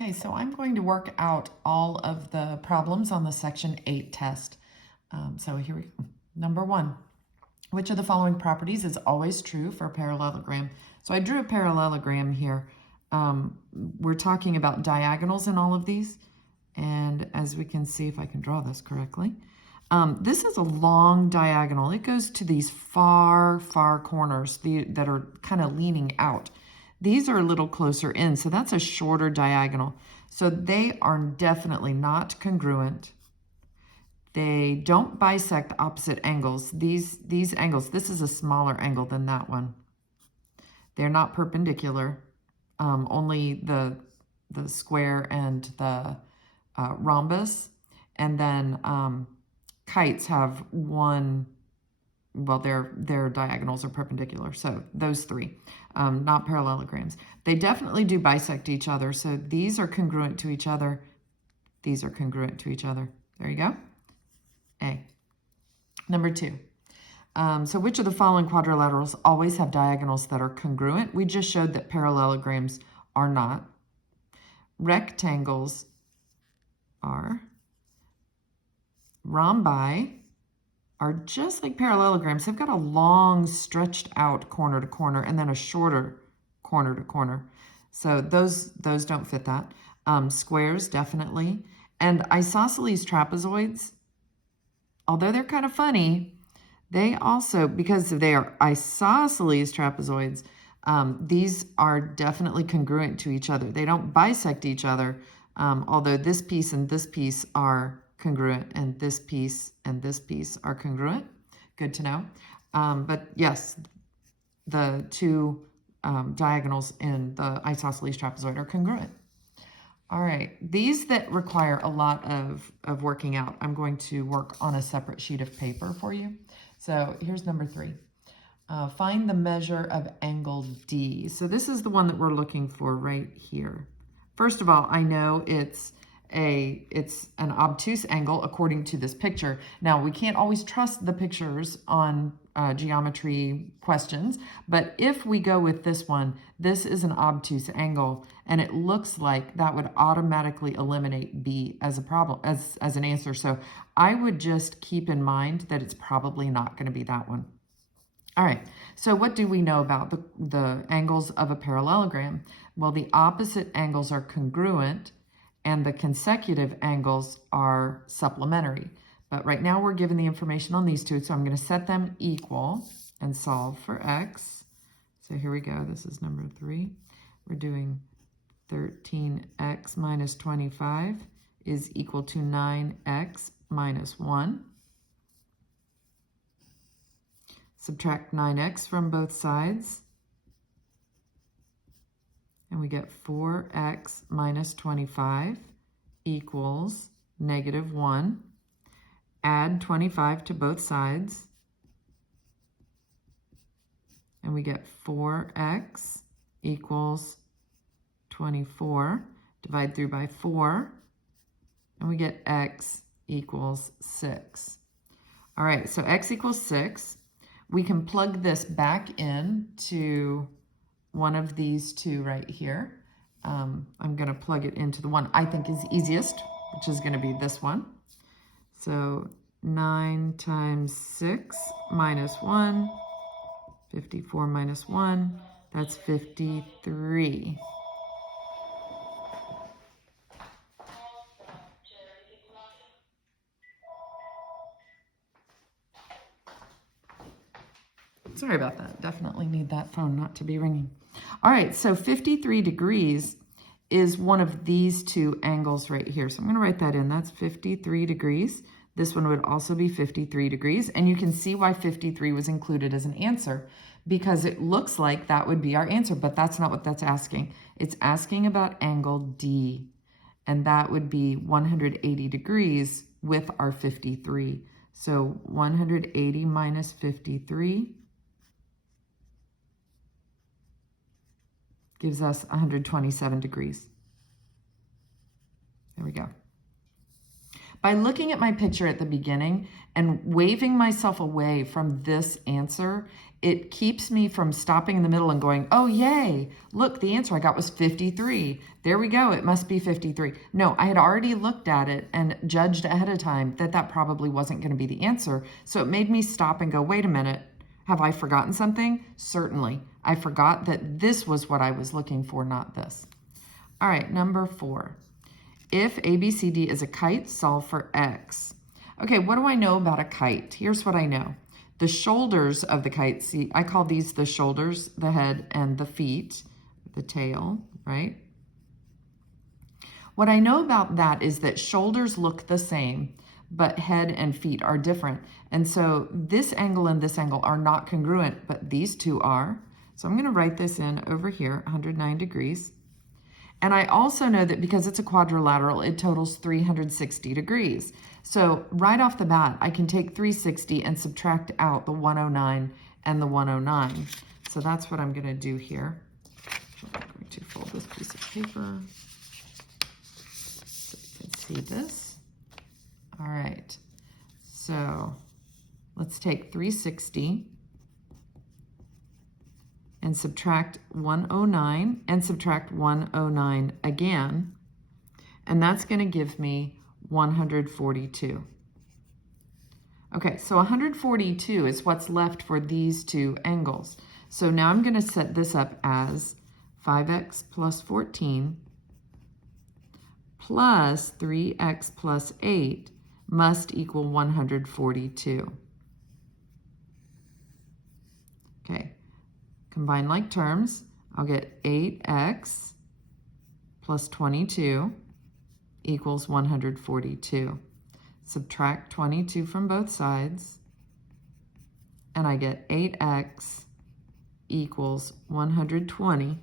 Okay, so I'm going to work out all of the problems on the Section 8 test. So here we go. Number 1, which of the following properties is always true for a parallelogram? So I drew a parallelogram here. We're talking about diagonals in all of these. And as we can see, if I can draw this correctly, this is a long diagonal. It goes to these far, far corners that are kind of leaning out. These are a little closer in, so that's a shorter diagonal. So they are definitely not congruent. They don't bisect opposite angles. These angles, this is a smaller angle than that one. They're not perpendicular. Only the square and the rhombus. And then kites have one, well, their diagonals are perpendicular. So those three, not parallelograms. They definitely do bisect each other. So these are congruent to each other. These are congruent to each other. There you go. A. Number 2. So which of the following quadrilaterals always have diagonals that are congruent? We just showed that parallelograms are not. Rectangles are. Rhombi are just like parallelograms. They've got a long stretched out corner to corner and then a shorter corner to corner. So those don't fit that. Squares, definitely. And isosceles trapezoids, although they're kind of funny, they also, because they are isosceles trapezoids, these are definitely congruent to each other. They don't bisect each other, although this piece and this piece are congruent, and this piece and this piece are congruent. Good to know. But yes, the two diagonals in the isosceles trapezoid are congruent. All right, these that require a lot of working out, I'm going to work on a separate sheet of paper for you. So here's number 3. Find the measure of angle D. So this is the one that we're looking for right here. First of all, I know it's an obtuse angle according to this picture. Now, we can't always trust the pictures on geometry questions, but if we go with this one, this is an obtuse angle, and it looks like that would automatically eliminate B as a problem, as an answer. So I would just keep in mind that it's probably not going to be that one. All right, so what do we know about the angles of a parallelogram? Well, the opposite angles are congruent, and the consecutive angles are supplementary. But right now we're given the information on these two, so I'm going to set them equal and solve for x. So here we go. This is number 3. We're doing 13x minus 25 is equal to 9x minus 1. Subtract 9x from both sides, and we get 4x minus 25 equals negative 1. Add 25 to both sides, and we get 4x equals 24. Divide through by 4, and we get x equals 6. All right, so x equals 6. We can plug this back in to one of these two right here. I'm going to plug it into the one I think is easiest, which is going to be this one. So 9 times 6 minus 1, 54 minus 1, that's 53. Sorry about that. Definitely need that phone not to be ringing. All right, so 53 degrees is one of these two angles right here. So I'm going to write that in. That's 53 degrees. This one would also be 53 degrees. And you can see why 53 was included as an answer, because it looks like that would be our answer, but that's not what that's asking. It's asking about angle D, and that would be 180 degrees with our 53. So 180 minus 53 gives us 127 degrees. There we go. By looking at my picture at the beginning and waving myself away from this answer, it keeps me from stopping in the middle and going, oh, yay, look, the answer I got was 53. There we go, it must be 53. No, I had already looked at it and judged ahead of time that that probably wasn't going to be the answer. So it made me stop and go, wait a minute, have I forgotten something? Certainly. I forgot that this was what I was looking for, not this. All right, number 4. If ABCD is a kite, solve for X. Okay, what do I know about a kite? Here's what I know. The shoulders of the kite, see, I call these the shoulders, the head, and the feet, the tail, right? What I know about that is that shoulders look the same, but head and feet are different. And so this angle and this angle are not congruent, but these two are. So I'm going to write this in over here, 109 degrees. And I also know that because it's a quadrilateral, it totals 360 degrees. So right off the bat, I can take 360 and subtract out the 109 and the 109. So that's what I'm going to do here. I'm going to fold this piece of paper so you can see this. All right, so let's take 360 and subtract 109 and subtract 109 again, and that's going to give me 142. Okay, so 142 is what's left for these two angles. So now I'm going to set this up as 5x plus 14 plus 3x plus 8 must equal 142. Okay. Combine like terms, I'll get 8x plus 22 equals 142. Subtract 22 from both sides, and I get 8x equals 120.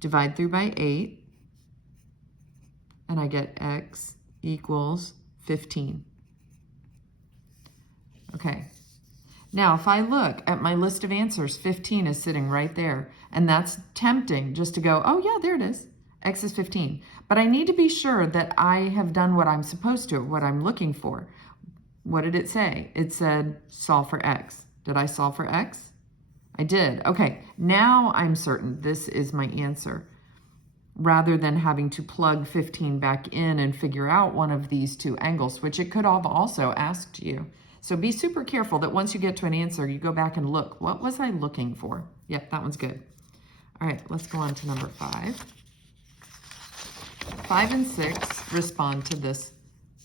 Divide through by 8, and I get x equals 15. Okay. Now, if I look at my list of answers, 15 is sitting right there. And that's tempting just to go, oh yeah, there it is. X is 15. But I need to be sure that I have done what I'm supposed to, what I'm looking for. What did it say? It said solve for X. Did I solve for X? I did. Okay, now I'm certain this is my answer. Rather than having to plug 15 back in and figure out one of these two angles, which it could have also asked you. So be super careful that once you get to an answer, you go back and look, what was I looking for? Yep, that one's good. All right, let's go on to number 5. 5 and 6 respond to this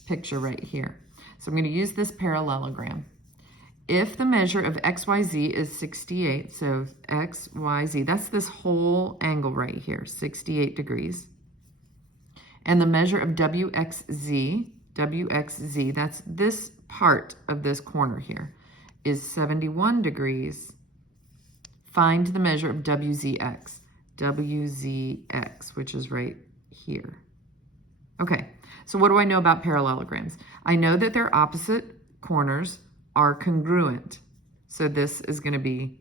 picture right here. So I'm going to use this parallelogram. If the measure of XYZ is 68, so XYZ, that's this whole angle right here, 68 degrees. And the measure of WXZ, that's this part of this corner here, is 71 degrees. Find the measure of WZX, which is right here. Okay, so what do I know about parallelograms? I know that their opposite corners are congruent. So this is going to be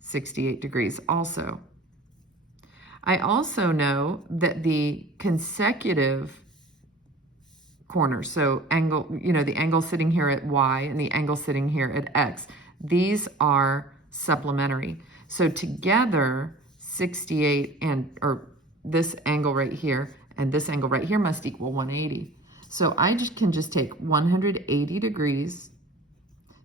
68 degrees also. I also know that the consecutive corners, so angle, the angle sitting here at Y and the angle sitting here at X, these are supplementary. So together, 68 or this angle right here and this angle right here must equal 180. So I can just take 180 degrees,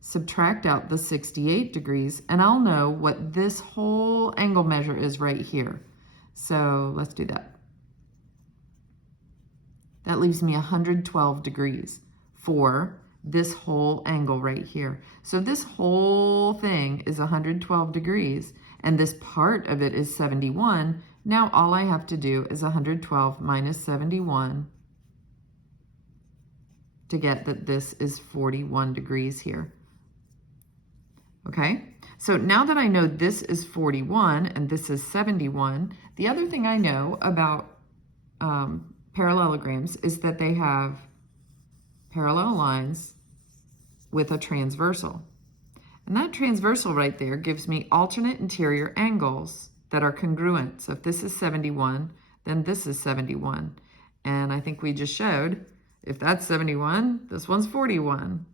subtract out the 68 degrees, and I'll know what this whole angle measure is right here. So let's do that. That leaves me 112 degrees for this whole angle right here. So this whole thing is 112 degrees, and this part of it is 71. Now all I have to do is 112 minus 71 to get that this is 41 degrees here. Okay, so now that I know this is 41 and this is 71, the other thing I know about parallelograms is that they have parallel lines with a transversal. And that transversal right there gives me alternate interior angles that are congruent. So if this is 71, then this is 71. And I think we just showed If that's 71, this one's 41.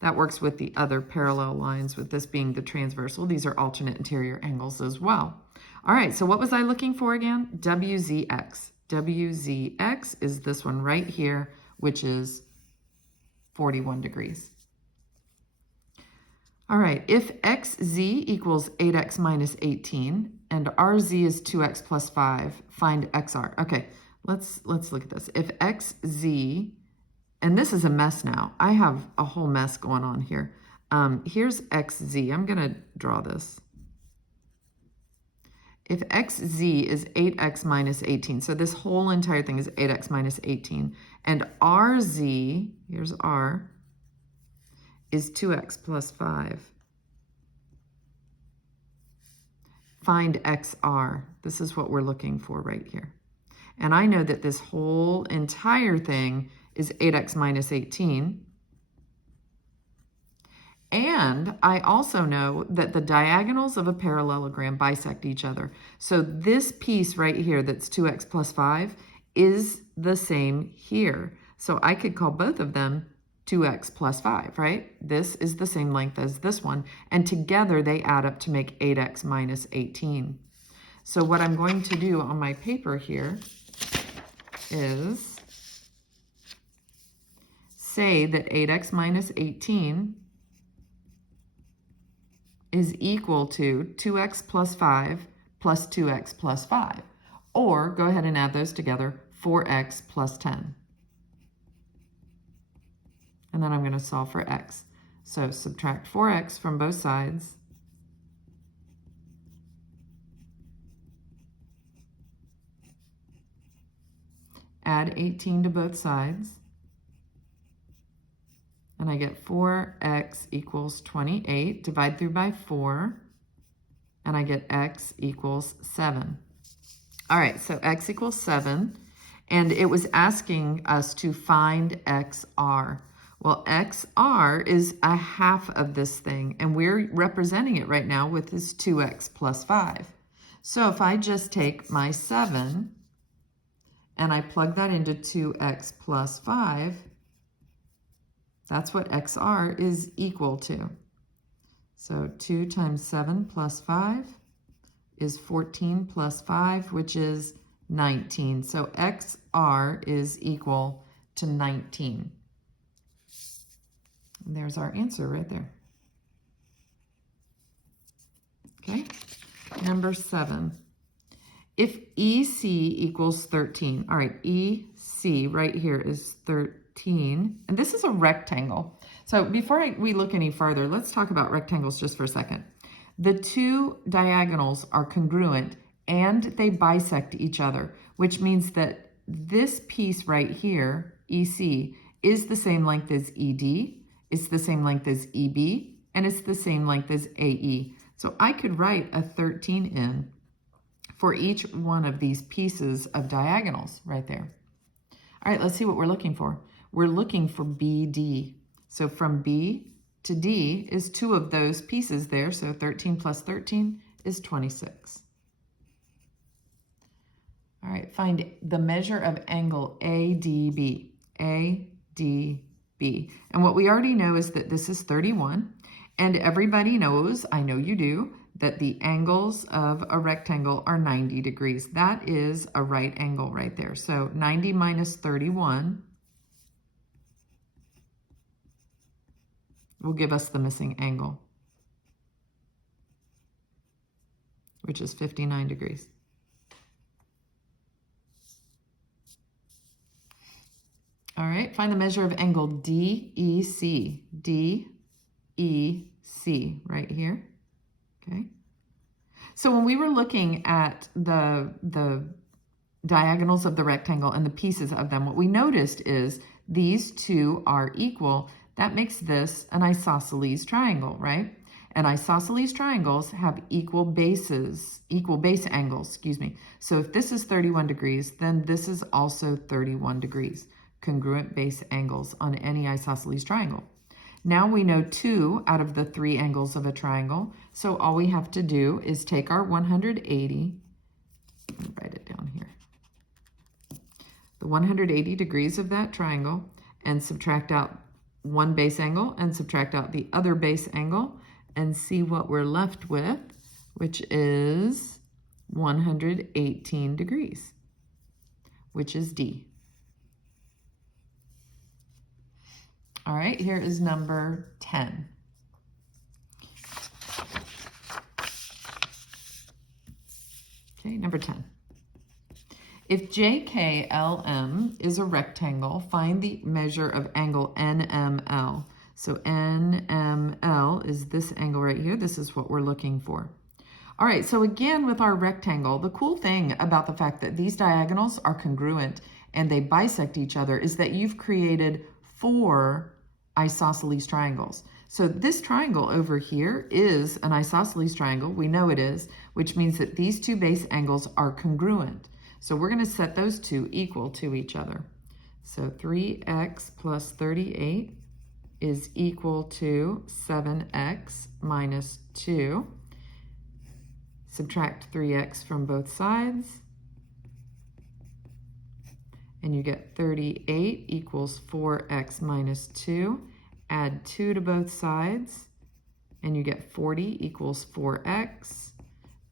That works with the other parallel lines, with this being the transversal. These are alternate interior angles as well. All right, so what was I looking for again? WZX. WZX is this one right here, which is 41 degrees. All right, if XZ equals 8x minus 18 and RZ is 2x plus 5, find XR. Okay, let's look at this. If XZ, and this is a mess now. I have a whole mess going on here. Here's XZ. I'm going to draw this. If XZ is 8x minus 18, so this whole entire thing is 8x minus 18, and RZ, here's R, is 2x plus 5. Find XR. This is what we're looking for right here. And I know that this whole entire thing is 8x minus 18. And I also know that the diagonals of a parallelogram bisect each other. So this piece right here that's 2x plus 5 is the same here. So I could call both of them 2x plus 5, right? This is the same length as this one. And together they add up to make 8x minus 18. So what I'm going to do on my paper here is say that 8x minus 18 is equal to 2x plus 5 plus 2x plus 5. Or go ahead and add those together, 4x plus 10. And then I'm going to solve for x. So subtract 4x from both sides. Add 18 to both sides. And I get 4x equals 28. Divide through by 4. And I get x equals 7. All right, so x equals 7. And it was asking us to find XR. Well, XR is a half of this thing, and we're representing it right now with this 2x plus 5. So if I just take my 7 and I plug that into 2x plus 5, that's what XR is equal to. So 2 times 7 plus 5 is 14 plus 5, which is 19. So XR is equal to 19. And there's our answer right there. Okay, number 7. If EC equals 13, all right, EC right here is 13, and this is a rectangle. So before we look any further, let's talk about rectangles just for a second. The two diagonals are congruent and they bisect each other, which means that this piece right here, EC, is the same length as ED, it's the same length as EB, and it's the same length as AE. So I could write a 13 in for each one of these pieces of diagonals right there. All right, let's see what we're looking for. We're looking for BD. So from B to D is 2 of those pieces there. So 13 plus 13 is 26. All right, find the measure of angle ADB. ADB. And what we already know is that this is 31. And everybody knows, I know you do, that the angles of a rectangle are 90 degrees. That is a right angle right there. So 90 minus 31 will give us the missing angle, which is 59 degrees. All right, find the measure of angle DEC. DEC right here. Okay. So when we were looking at the diagonals of the rectangle and the pieces of them, what we noticed is these two are equal. That makes this an isosceles triangle, right? And isosceles triangles have equal base angles, excuse me. So if this is 31 degrees, then this is also 31 degrees. Congruent base angles on any isosceles triangle. Now we know 2 out of the 3 angles of a triangle. So all we have to do is take our 180, write it down here. The the 180 degrees of that triangle and subtract out one base angle and subtract out the other base angle and see what we're left with, which is 118 degrees, which is D. All right, here is number 10. Okay, number 10. If JKLM is a rectangle, find the measure of angle NML. So NML is this angle right here. This is what we're looking for. All right, so again with our rectangle, the cool thing about the fact that these diagonals are congruent and they bisect each other is that you've created 4 isosceles triangles. So this triangle over here is an isosceles triangle. We know it is, which means that these 2 base angles are congruent. So we're going to set those 2 equal to each other. So 3x plus 38 is equal to 7x minus 2. Subtract 3x from both sides. And you get 38 equals 4x minus 2. Add 2 to both sides. And you get 40 equals 4x.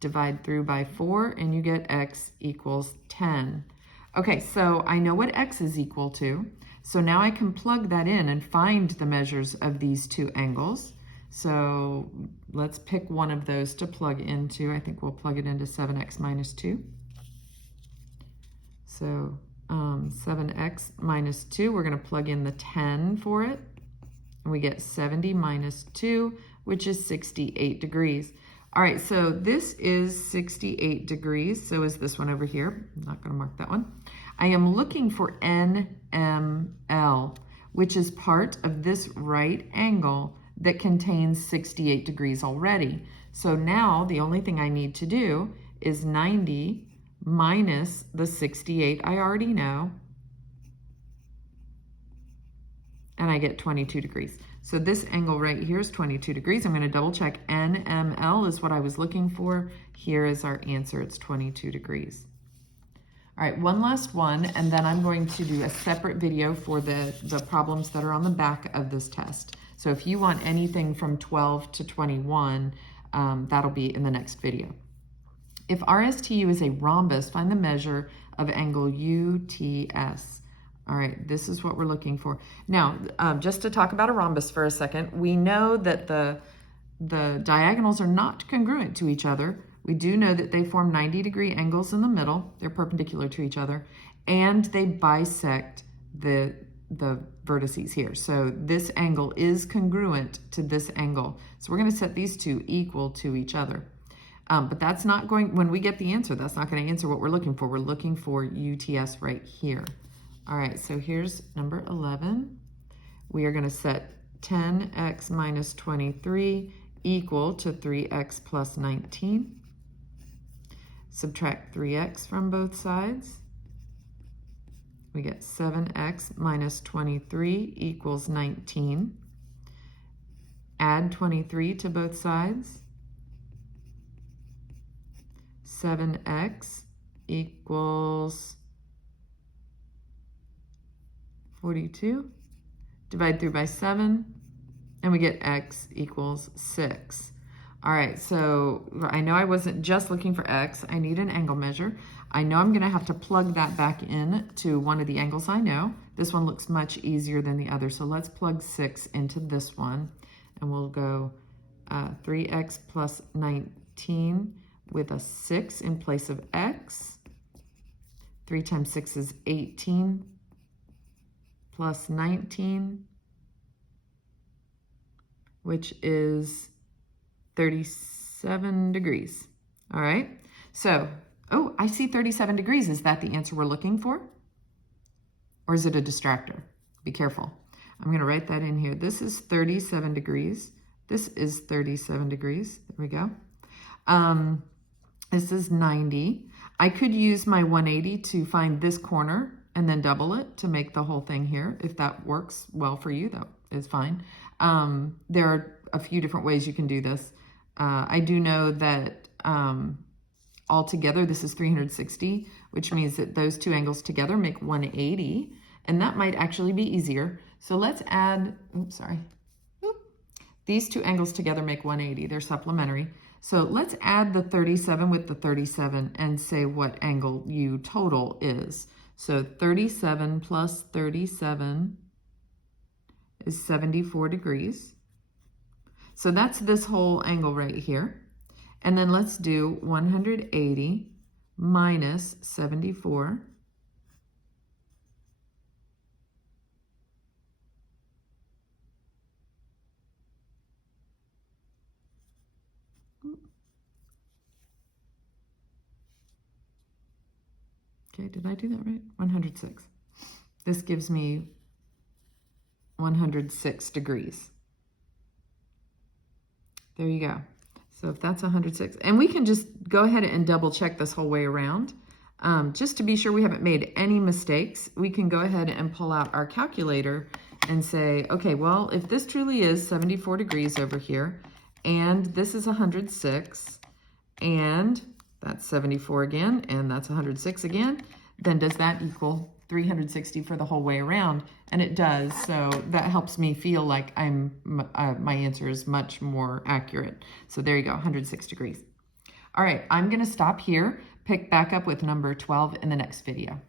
Divide through by 4, and you get x equals 10. Okay, so I know what x is equal to. So now I can plug that in and find the measures of these 2 angles. So let's pick one of those to plug into. I think we'll plug it into 7x minus 2. So 7x minus 2, we're going to plug in the 10 for it. And we get 70 minus 2, which is 68 degrees. All right, so this is 68 degrees. So is this one over here. I'm not going to mark that one. I am looking for NML, which is part of this right angle that contains 68 degrees already. So now the only thing I need to do is 90 minus the 68 I already know, and I get 22 degrees. So this angle right here is 22 degrees. I'm going to double check. NML is what I was looking for. Here is our answer. It's 22 degrees. All right, one last one, and then I'm going to do a separate video for the problems that are on the back of this test. So if you want anything from 12 to 21, that'll be in the next video. If RSTU is a rhombus, find the measure of angle UTS. All right, this is what we're looking for. Now, just to talk about a rhombus for a second, we know that the diagonals are not congruent to each other. We do know that they form 90-degree angles in the middle. They're perpendicular to each other, and they bisect the vertices here. So this angle is congruent to this angle. So we're going to set these 2 equal to each other. But that's not going, when we get the answer, that's not going to answer what we're looking for. We're looking for UTS right here. All right, so here's number 11. We are going to set 10x minus 23 equal to 3x plus 19. Subtract 3x from both sides. We get 7x minus 23 equals 19. Add 23 to both sides. 7x equals 42. Divide through by 7, and we get x equals 6. All right, so I know I wasn't just looking for x. I need an angle measure. I know I'm going to have to plug that back in to one of the angles I know. This one looks much easier than the other, so let's plug 6 into this one, and we'll go 3x plus 19 with a 6 in place of x. 3 times 6 is 18 plus 19, which is 37 degrees. All right, so, oh, I see 37 degrees. Is that the answer we're looking for? Or is it a distractor? Be careful. I'm going to write that in here. This is 37 degrees. This is 37 degrees. There we go. This is 90. I could use my 180 to find this corner and then double it to make the whole thing here. If that works well for you, that is fine. There are a few different ways you can do this. I do know that Altogether, this is 360, which means that those two angles together make 180, and that might actually be easier. So let's add, oops, sorry. These two angles together make 180, they're supplementary. So let's add the 37 with the 37 and say what angle U total is. So 37 plus 37 is 74 degrees. So that's this whole angle right here. And then let's do 180 minus 74. Okay, did I do that right? 106. This gives me 106 degrees. There you go. So if that's 106, and we can just go ahead and double check this whole way around. Just to be sure we haven't made any mistakes, we can go ahead and pull out our calculator and say, okay, well, if this truly is 74 degrees over here, and this is 106, and that's 74 again, and that's 106 again, then does that equal 360 for the whole way around? And it does, so that helps me feel like my answer is much more accurate. So there you go, 106 degrees. All right, I'm gonna stop here, pick back up with number 12 in the next video.